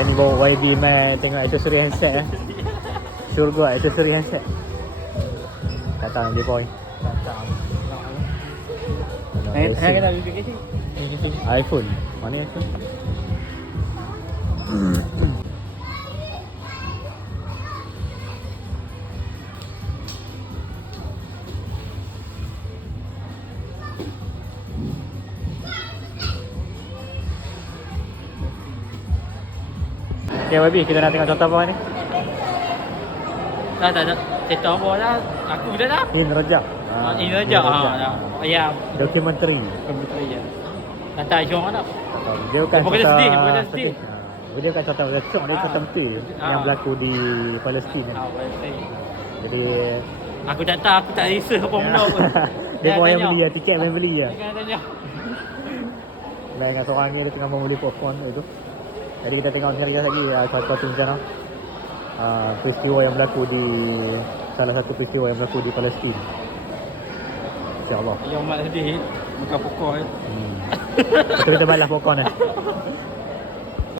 Hari ni bawa YB main tengok aksesori handset Sure gua aksesori handset. Datang dia point. Saya kena beli kecil. iPhone. Mana iPhone? Okay, YB, kita nak tengok contoh apa ni? Tak. Cerita apa dah. Aku dah dah. In Rajab. Ini saja. Ya. Dokumentari. Komputer ya. Tak jom tak. Dia bukan Bukan contoh sedih. Dia bukan contoh recok, dia contoh betul yang berlaku di Palestin kan. Betul. Jadi Aku datang, aku tak risau apa benda pun. dia bawa yang beli ya, tiket main beli ya. Jangan tanya. Main dengan seorang ni dia tengah membeli popcorn itu. Jadi kita tengok sekali lagi satu macam peristiwa yang berlaku di salah satu peristiwa yang berlaku di Palestin. InsyaAllah. Yang mak sedih bukan pokok. Kita balas popcorn